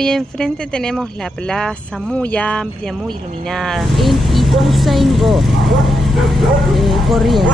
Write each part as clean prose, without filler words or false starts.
Y enfrente tenemos la plaza muy amplia, muy iluminada. En Ituzaingó, Corrientes.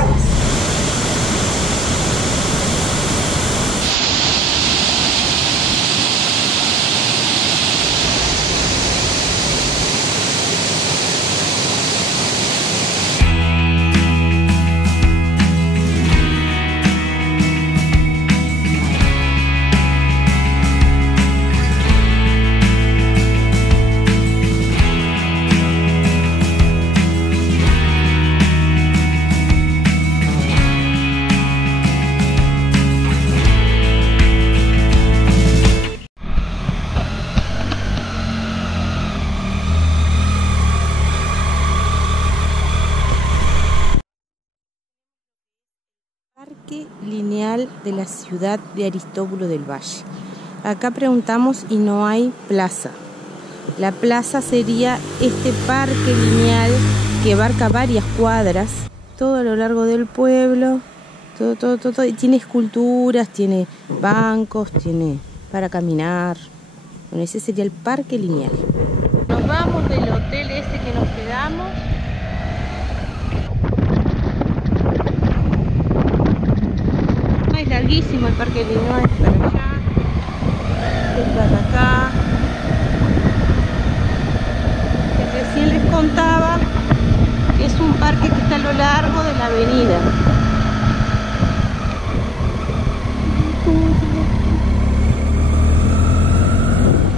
Parque lineal de la ciudad de Aristóbulo del Valle. Acá preguntamos y no hay plaza. La plaza sería este parque lineal que abarca varias cuadras, todo a lo largo del pueblo, todo. Y tiene esculturas, tiene bancos, tiene para caminar. Bueno, ese sería el parque lineal. Nos vamos del hotel ese que nos quedamos. Es larguísimo el parque lineal, es para allá, es para acá. Que recién les contaba que es un parque que está a lo largo de la avenida.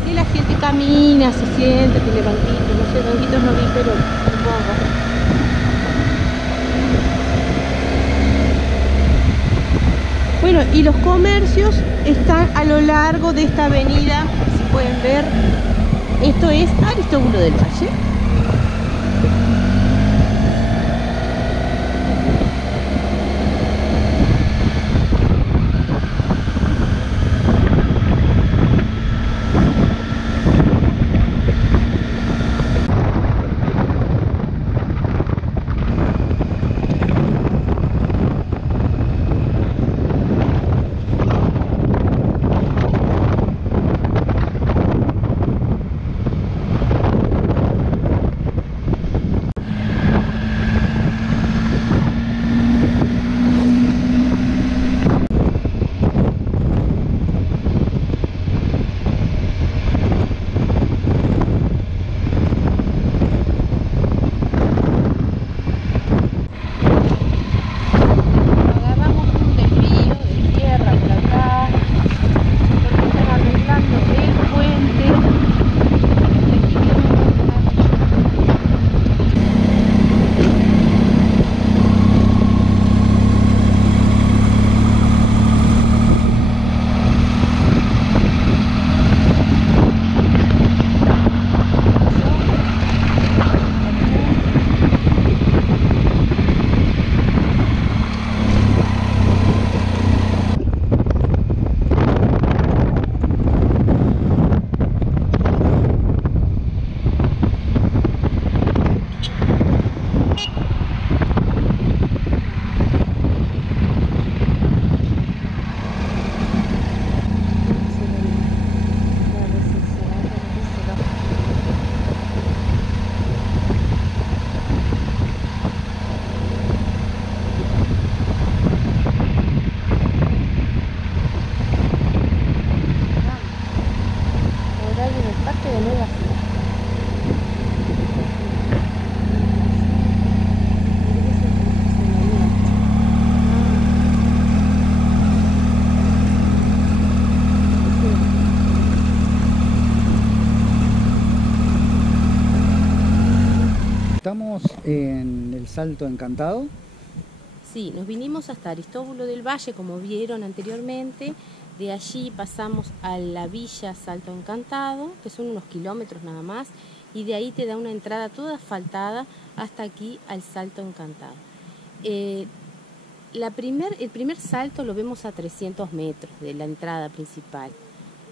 Y la gente camina, se siente, tiene banquitos, no sé, banquitos no vi, pero supongo. Bueno, y los comercios están a lo largo de esta avenida, si pueden ver. Esto es Aristóbulo del Valle. Estamos en el Salto Encantado. Sí, nos vinimos hasta Aristóbulo del Valle, como vieron anteriormente. De allí pasamos a la villa Salto Encantado, que son unos kilómetros nada más, y de ahí te da una entrada toda asfaltada hasta aquí al Salto Encantado. El primer salto lo vemos a 300 metros de la entrada principal.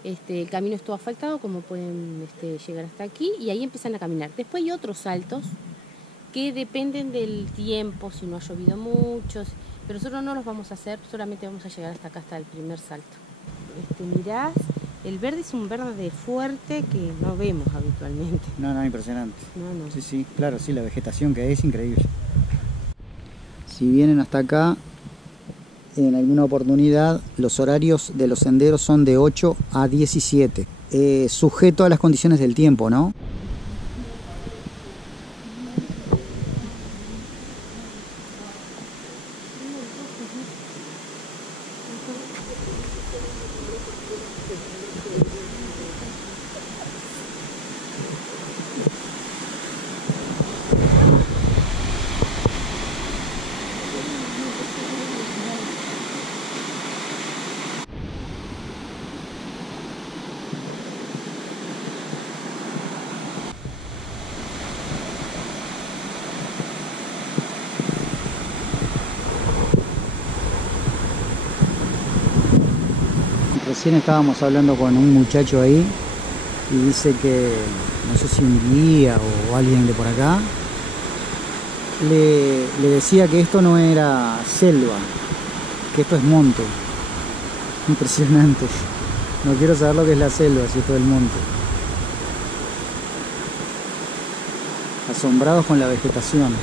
El camino es todo asfaltado, como pueden llegar hasta aquí, y ahí empiezan a caminar. Después hay otros saltos que dependen del tiempo, si no ha llovido mucho, pero nosotros no los vamos a hacer, solamente vamos a llegar hasta acá, hasta el primer salto. Mirás, El verde es un verde fuerte que no vemos habitualmente. No, impresionante. No. Sí, claro, sí, la vegetación que hay es increíble. Si vienen hasta acá, en alguna oportunidad, los horarios de los senderos son de 8 a 17. Sujeto a las condiciones del tiempo, ¿no? Recién estábamos hablando con un muchacho ahí y dice que, no sé si un guía o alguien de por acá, le decía que esto no era selva, que esto es monte. Impresionante. No quiero saber lo que es la selva, si esto es el monte. Asombrados con la vegetación.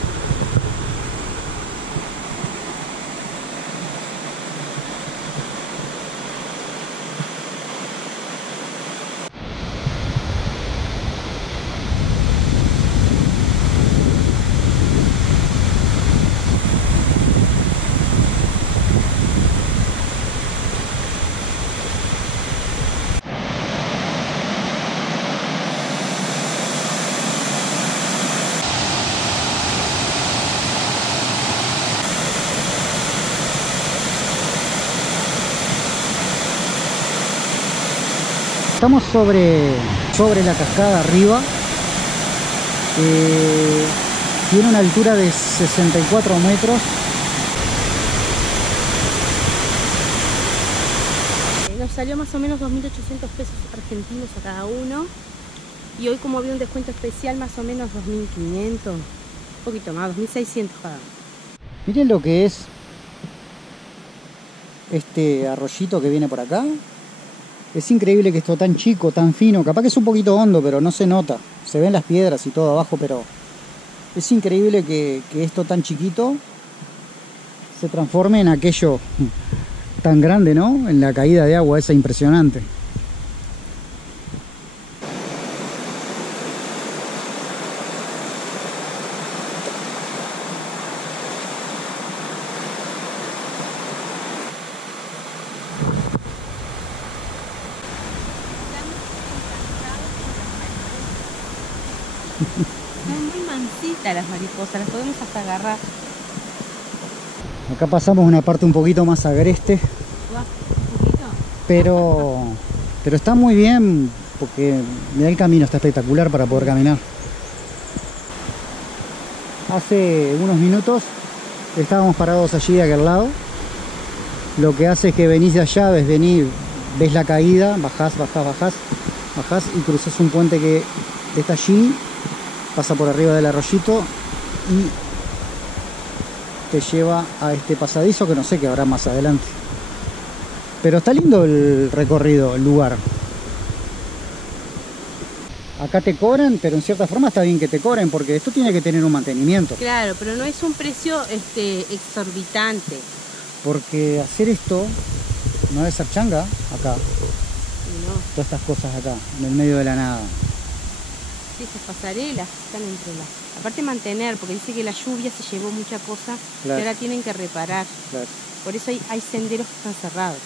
Estamos sobre la cascada arriba. Tiene una altura de 64 metros. Nos salió más o menos 2.800 pesos argentinos a cada uno. Y hoy, como había un descuento especial, más o menos 2.500, un poquito más, 2.600 cada uno. Miren lo que es este arroyito que viene por acá. Es increíble que esto tan chico, tan fino, capaz que es un poquito hondo, pero no se nota. Se ven las piedras y todo abajo, pero es increíble que esto tan chiquito se transforme en aquello tan grande, ¿no? En la caída de agua esa impresionante. Son muy mansitas las mariposas, las podemos hasta agarrar. Acá pasamos una parte un poquito más agreste, ¿Un poquito? pero está muy bien porque mirá, el camino está espectacular para poder caminar. Hace unos minutos estábamos parados allí de aquel lado. Lo que hace es que venís de allá, ves la caída, bajás y cruzás un puente que está allí, pasa por arriba del arroyito y te lleva a este pasadizo que no sé qué habrá más adelante. Pero está lindo el recorrido, el lugar. Acá te cobran, pero en cierta forma está bien que te cobren porque esto tiene que tener un mantenimiento. Claro, pero no es un precio exorbitante. Porque hacer esto no debe ser changa acá. No. Todas estas cosas acá, en el medio de la nada. Sí, esas pasarelas están entre las... Aparte mantener, porque dice que la lluvia se llevó mucha cosa, Claro. que ahora tienen que reparar. Claro. Por eso hay senderos que están cerrados.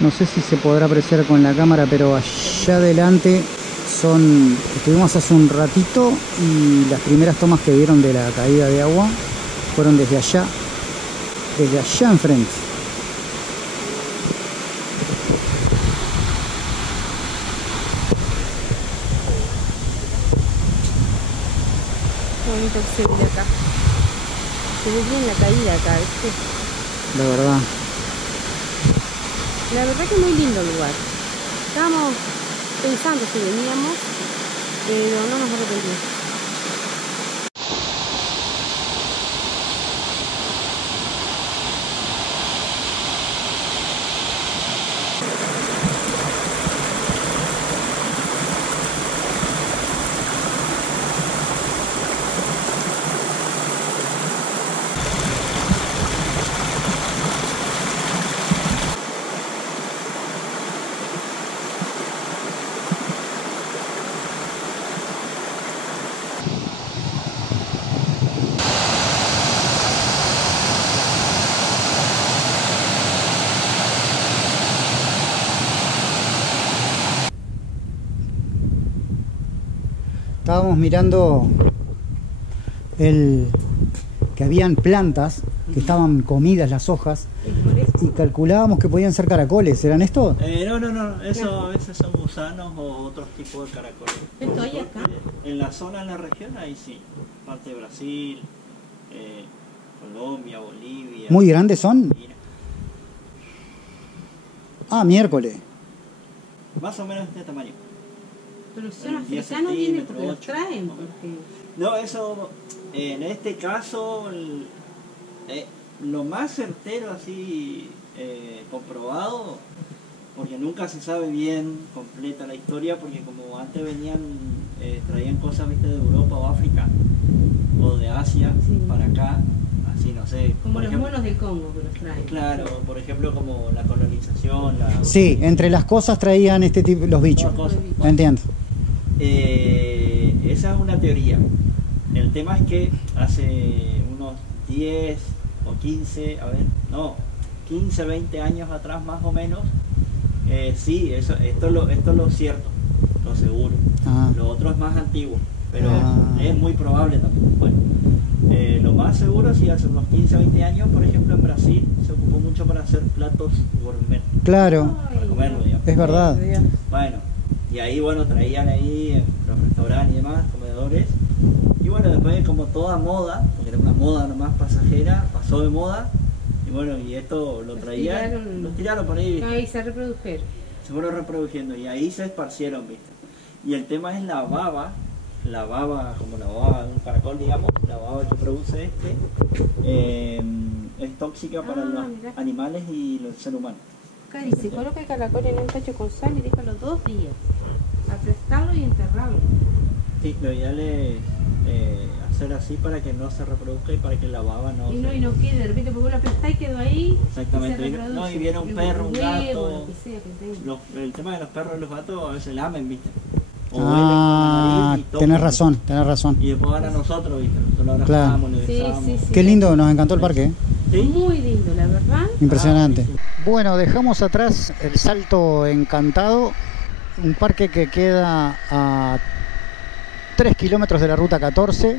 No sé si se podrá apreciar con la cámara, pero allá adelante estuvimos hace un ratito y las primeras tomas que vieron de la caída de agua fueron desde allá enfrente. Qué bonito que se ve de acá. Se ve bien la caída acá, ¿viste? La verdad. La verdad que es muy lindo el lugar. Estábamos pensando si veníamos, pero no nos arrepentimos. Estábamos mirando que habían plantas que estaban comidas las hojas y calculábamos que podían ser caracoles. ¿Eran estos? No. Eso a veces son gusanos o otros tipos de caracoles. ¿Esto hay acá? En la zona, en la región, ahí sí. Parte de Brasil, Colombia, Bolivia. ¿Muy grandes son? Mira, Ah, miércoles. más o menos de este tamaño. Pero si son 10 africanos vienen centímetros, porque los 8. traen. Porque... No, eso, en este caso, lo más certero así comprobado, porque nunca se sabe bien completa la historia, porque como antes venían, traían cosas, viste, de Europa o África, o de Asia, Sí. para acá, así no sé. Como por los ejemplo, monos del Congo que los traen. claro, por ejemplo como la colonización, Sí, entre las cosas traían este tipo, los bichos. todas cosas. Entiendo. Esa es una teoría. El tema es que hace unos 10 o 15, 15, 20 años atrás más o menos, sí, esto es lo cierto, lo seguro. Ah. Lo otro es más antiguo, pero Ah. es muy probable también. Bueno, lo más seguro, sí, hace unos 15, 20 años, por ejemplo, en Brasil se ocupó mucho para hacer platos gourmet, Claro, para comerlo, digamos. es verdad. Bueno, y ahí, bueno, traían ahí los restaurantes y demás, comedores. Y bueno, después, como toda moda, porque era una moda nomás pasajera, pasó de moda. Y bueno, y esto lo traían, los tiraron por ahí, Ahí se reprodujeron. se fueron reproduciendo. Y ahí se esparcieron, ¿viste? Y el tema es la baba, como la baba de un caracol, digamos, la baba que produce es tóxica para los Mirá. animales y los seres humanos. Acá dice, coloca el caracol en un tacho con sal y déjalo 2 días. Aplastarlo y enterrarlo. Sí, lo ideal es hacer así para que no se reproduzca y para que la baba no Y se... no quede, de repente porque vos lo aplastás y quedó ahí. Exactamente. Y se Y reproduce. no, y viene un Y perro, un huevo, gato. lo que sea que tenga. El tema de los perros y los gatos a veces lamen, ¿viste? O Ah, huelen con la nariz y tocan. tenés razón. Y después van a nosotros, ¿viste? Nosotros lo Claro. abrazamos, lo Sí, besamos. sí, sí. Qué lindo, nos encantó el parque. ¿Sí? Muy lindo, la verdad. Impresionante. Bueno, dejamos atrás el Salto Encantado, un parque que queda a 3 kilómetros de la ruta 14.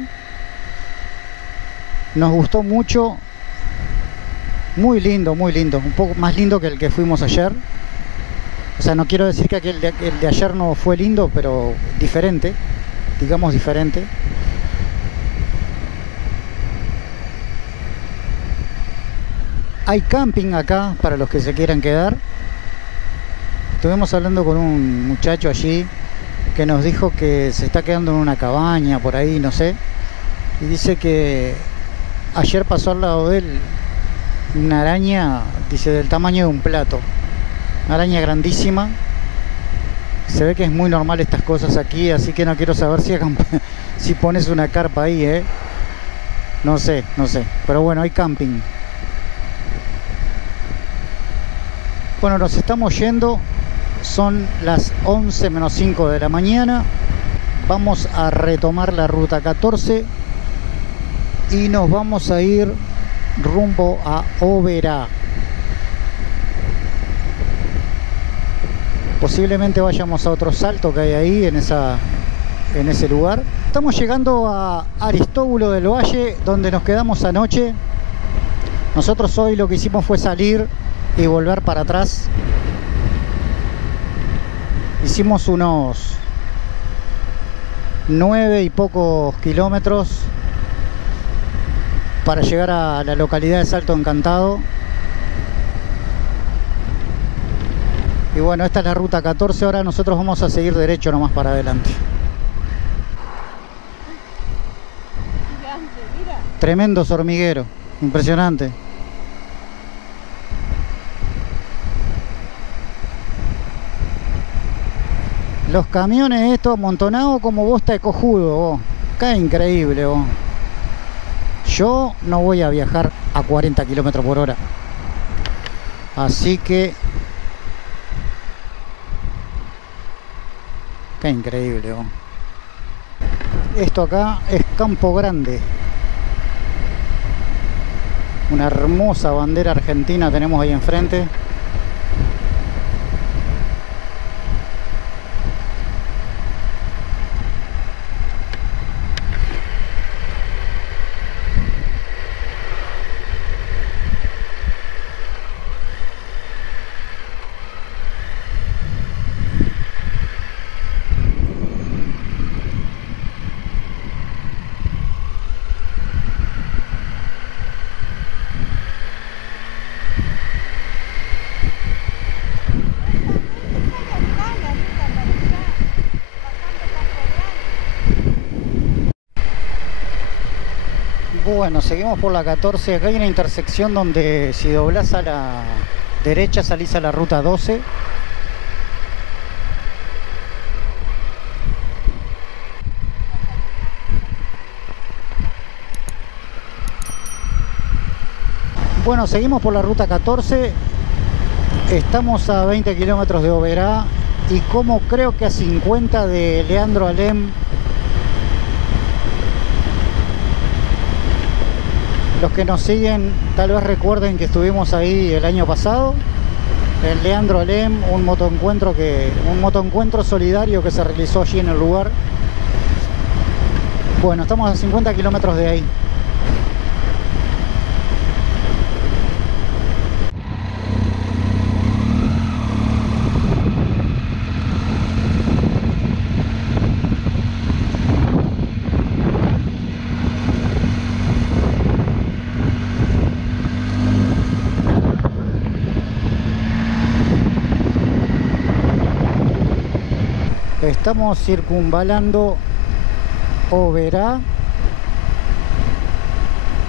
Nos gustó mucho, muy lindo, un poco más lindo que el que fuimos ayer. O sea, no quiero decir que el de ayer no fue lindo, pero diferente, digamos diferente. Hay camping acá para los que se quieran quedar. Estuvimos hablando con un muchacho allí que nos dijo que se está quedando en una cabaña por ahí, no sé. Y dice que ayer pasó al lado de él una araña, dice, del tamaño de un plato. Una araña grandísima. Se ve que es muy normal estas cosas aquí, así que no quiero saber si pones una carpa ahí, No sé. Pero bueno, hay camping. Bueno, nos estamos yendo. Son las 11 menos 5 de la mañana. Vamos a retomar la ruta 14 y nos vamos a ir rumbo a Oberá. Posiblemente vayamos a otro salto que hay ahí en ese lugar. Estamos llegando a Aristóbulo del Valle, donde nos quedamos anoche. Nosotros hoy lo que hicimos fue salir y volver para atrás. Hicimos unos 9 y pocos kilómetros para llegar a la localidad de Salto Encantado. Y bueno, esta es la ruta 14. Ahora nosotros vamos a seguir derecho nomás para adelante. Tremendos hormigueros, impresionante. Los camiones estos amontonados como bosta de cojudo, vos. Qué increíble, vos. Yo no voy a viajar a 40 kilómetros por hora. Así que... Qué increíble, vos. Esto acá es Campo Grande. Una hermosa bandera argentina tenemos ahí enfrente. Bueno, seguimos por la 14. Acá hay una intersección donde si doblás a la derecha salís a la ruta 12. Bueno, seguimos por la ruta 14. Estamos a 20 kilómetros de Oberá y como creo que a 50 de Leandro Alem. Los que nos siguen tal vez recuerden que estuvimos ahí el año pasado en Leandro Alem, un motoencuentro solidario que se realizó allí en el lugar. Bueno, estamos a 50 kilómetros de ahí. Estamos circunvalando Oberá.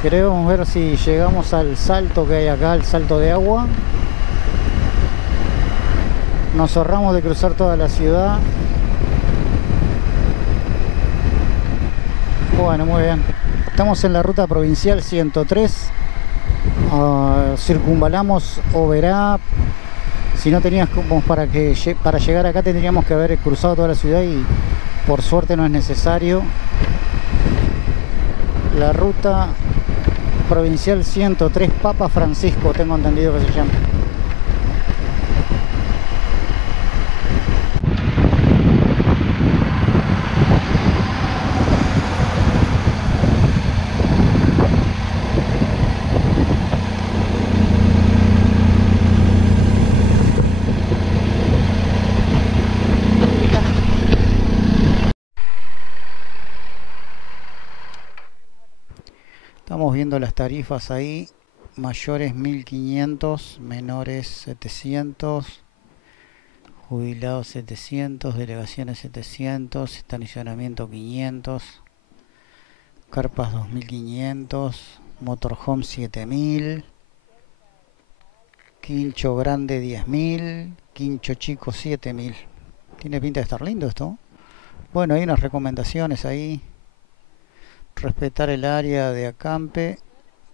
Queremos ver si llegamos al salto que hay acá, el salto de agua. Nos ahorramos de cruzar toda la ciudad. Bueno, muy bien. Estamos en la ruta provincial 103. Circunvalamos Oberá. Si no tenías como para llegar acá tendríamos que haber cruzado toda la ciudad y por suerte no es necesario. La ruta provincial 103 Papa Francisco, tengo entendido que se llama. Estamos viendo las tarifas ahí, mayores 1500, menores 700, jubilados 700, delegaciones 700, estacionamiento 500, carpas 2500, motorhome 7000, quincho grande 10.000, quincho chico 7000. Tiene pinta de estar lindo esto. Bueno, hay unas recomendaciones ahí. Respetar el área de acampe,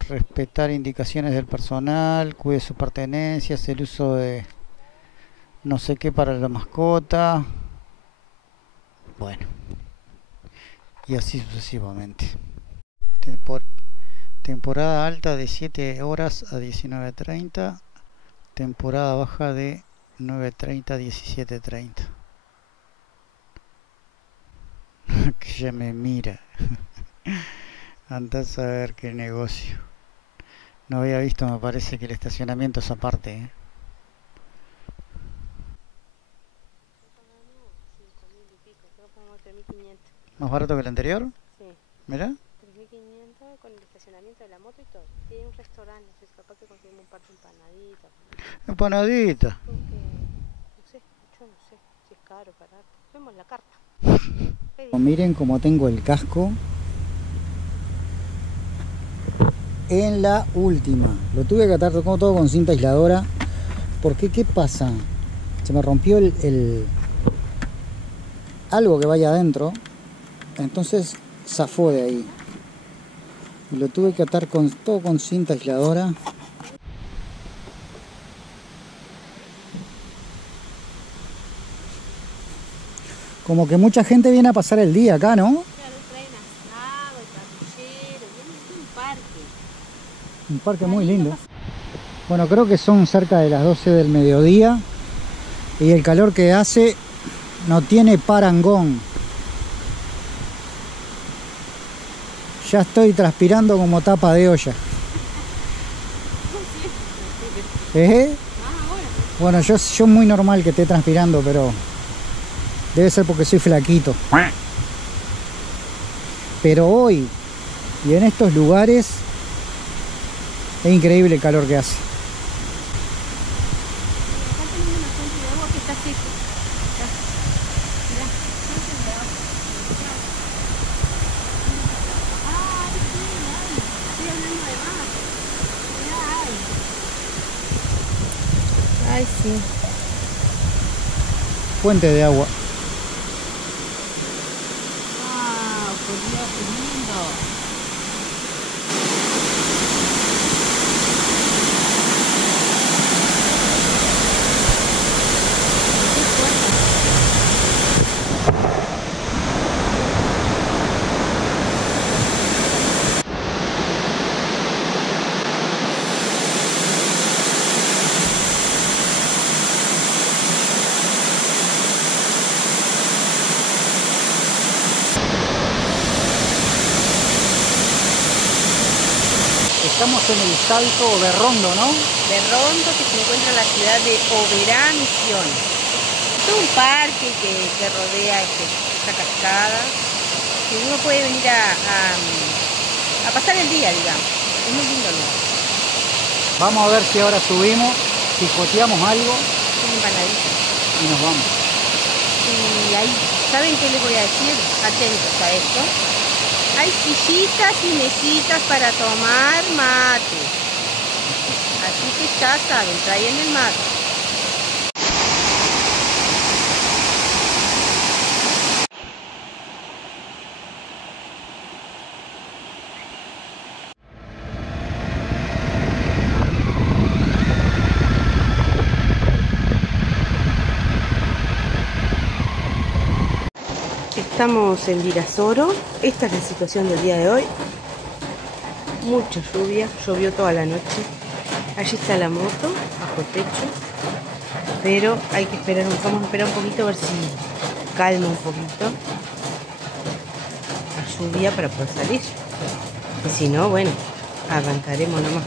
respetar indicaciones del personal, cuide sus pertenencias, el uso de no sé qué para la mascota. Bueno, y así sucesivamente. Temporada alta de 7 horas a 19:30, temporada baja de 9:30 a 17:30. Que ya me mira. Andás a ver qué negocio. No había visto, me parece que el estacionamiento es aparte, ¿eh? ¿Más barato que el anterior? Sí. ¿Mira? 3.500 con el estacionamiento de la moto y todo. Tiene un restaurante, no sé, capaz que conseguimos un par de empanaditas. Empanadita. Porque, no sé, yo no sé si es caro, barato. Vemos la carta. Miren cómo tengo el casco en la última. Lo tuve que atar todo con cinta aisladora. Porque ¿qué pasa? Se me rompió algo que vaya adentro. Entonces zafó de ahí. Y lo tuve que atar todo con cinta aisladora. Como que mucha gente viene a pasar el día acá, ¿no? Claro, traen asado, parrillero, viene un parque. Un parque muy lindo. Bueno, creo que son cerca de las 12 del mediodía. Y el calor que hace no tiene parangón. Ya estoy transpirando como tapa de olla. ¿Eh? Bueno, yo muy normal que esté transpirando, pero debe ser porque soy flaquito. Pero hoy y en estos lugares es increíble el calor que hace. Acá tenemos una fuente de agua que está seca. Mirá, fuente de agua. Ay, sí. Fuente de agua. ¡Wow! ¡Por Dios, qué lindo! Estamos en el Salto de Rondo, ¿no? De Rondo, que se encuentra en la ciudad de Oberá, Misiones. Es un parque que rodea esta cascada, que uno puede venir a pasar el día, digamos. Es muy lindo lugar. Vamos a ver si ahora subimos, picoteamos algo Es empanadita. y nos vamos. Y ahí, ¿saben qué les voy a decir? Atentos a esto. Hay sillitas y mesitas para tomar mate. Así que ya saben, traen el mate. Estamos en Virasoro. Esta es la situación del día de hoy. Mucha lluvia, llovió toda la noche. Allí está la moto, bajo techo. Pero hay que esperar, vamos a esperar un poquito a ver si calma un poquito la lluvia para poder salir. Y si no, bueno, arrancaremos nomás.